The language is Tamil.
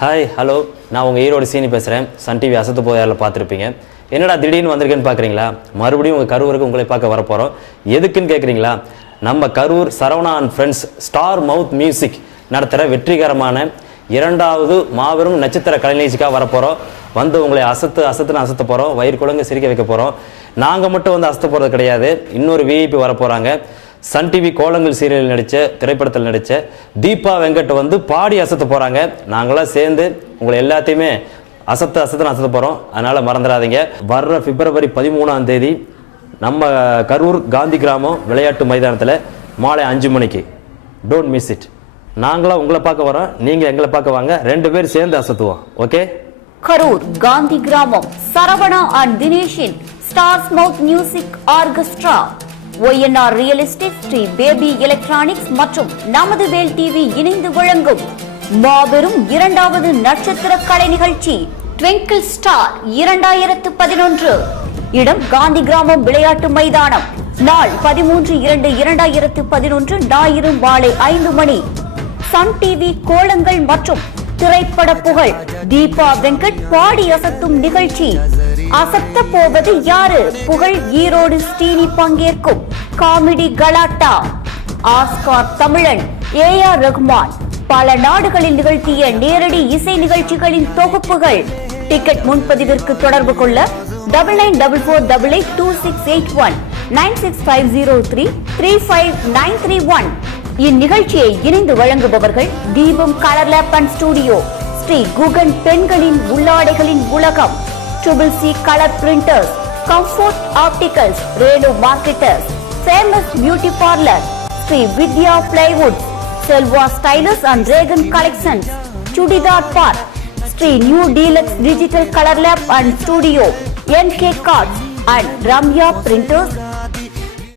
ஹாய் ஹலோ, நான் உங்கள் ஈரோடு சீனி பேசுகிறேன். சன் டிவி அசத்து போதையாரில் பார்த்துருப்பீங்க. என்னடா திடீர்னு வந்திருக்கேன்னு பார்க்குறீங்களா? மறுபடியும் உங்கள் கரூருக்கு உங்களை பார்க்க வரப்போகிறோம். எதுக்குன்னு கேட்குறீங்களா? நம்ம Karur Saravana and friends star mouth music நடத்துகிற வெற்றிகரமான 2வது மாபெரும் நட்சத்திர கலை நிகழ்ச்சிக்காக வரப்போகிறோம். வந்து உங்களை அசத்துன்னு அசத்த போகிறோம். வயிறு குழங்கு சிரிக்க வைக்க போகிறோம். நாங்கள் மட்டும் வந்து அசத்த போகிறது கிடையாது. இன்னொரு விஐபி வரப்போகிறாங்க. சன் டிவி கோலங்கள் சீரியல் நடித்த, திரைப்படத்தில் நடித்த தீபா வெங்கட் வந்து பாடி அசத்த போகிறாங்க. நாங்களாம் சேர்ந்து உங்களை எல்லாத்தையுமே அசத்துன்னு அசத்த போகிறோம். அதனால் மறந்துடாதீங்க. வர்ற பிப்ரவரி 13ஆம் தேதி நம்ம கரூர் காந்தி கிராமம் விளையாட்டு மைதானத்தில் மாலை 5 மணிக்கு. Don't miss it. நாங்களாம் உங்களை பார்க்க வரோம், நீங்கள் எங்களை பார்க்க வாங்க. 2 பேர் சேர்ந்து அசத்துவோம். ஓகே? கரூர் காந்தி கிராமம் சரவணா அண்ட் தினேஷின் star mouth music orchestra, ONR real estate, Sri baby electronics மற்றும் நமது வேல் டிவி இணைந்து வழங்கும் மாபெரும் 2வது நட்சத்திர கலை நிகழ்ச்சி ட்விங்கிள் ஸ்டார் 2011. இடம் காந்தி கிராமம் விளையாட்டு மைதானம். நாள் 13/2/2011 ஞாயிறு மாலை 5 மணி. சன் டிவி கோலங்கள் மற்றும் திரைப்பட புகழ் தீபா வெங்கட் பாடி அசத்தும் நிகழ்ச்சி. அசத்த போவது யாரு? புகழ் ஈரோடு ஸ்ரீனி பங்கேற்கும் காமெடி கலாட்டா. ஆஸ்கார் தமிழன், AR ரகுமான் பல நாடுகளில் நிகழ்த்திய நேரடி இசை நிகழ்ச்சிகளின் தொகுப்புகள். டிக்கெட் முன்பதிவிற்கு தொடர்பு கொள்ள 9944882681 96503 இந்நிகழ்ச்சியை இணைந்து வழங்குபவர்கள் Deepam colour lab and studio, Sri Guhan பெண்களின் உள்ளாடைகளின் உலகம், CCC colour printers, comfort opticals, Renu marketers, famous beauty parlour, Sri Vidya plywood, Selva stylers and Regan collections, chudidar park, Sri new deluxe digital colour lab and studio, NK cards and Ramya printers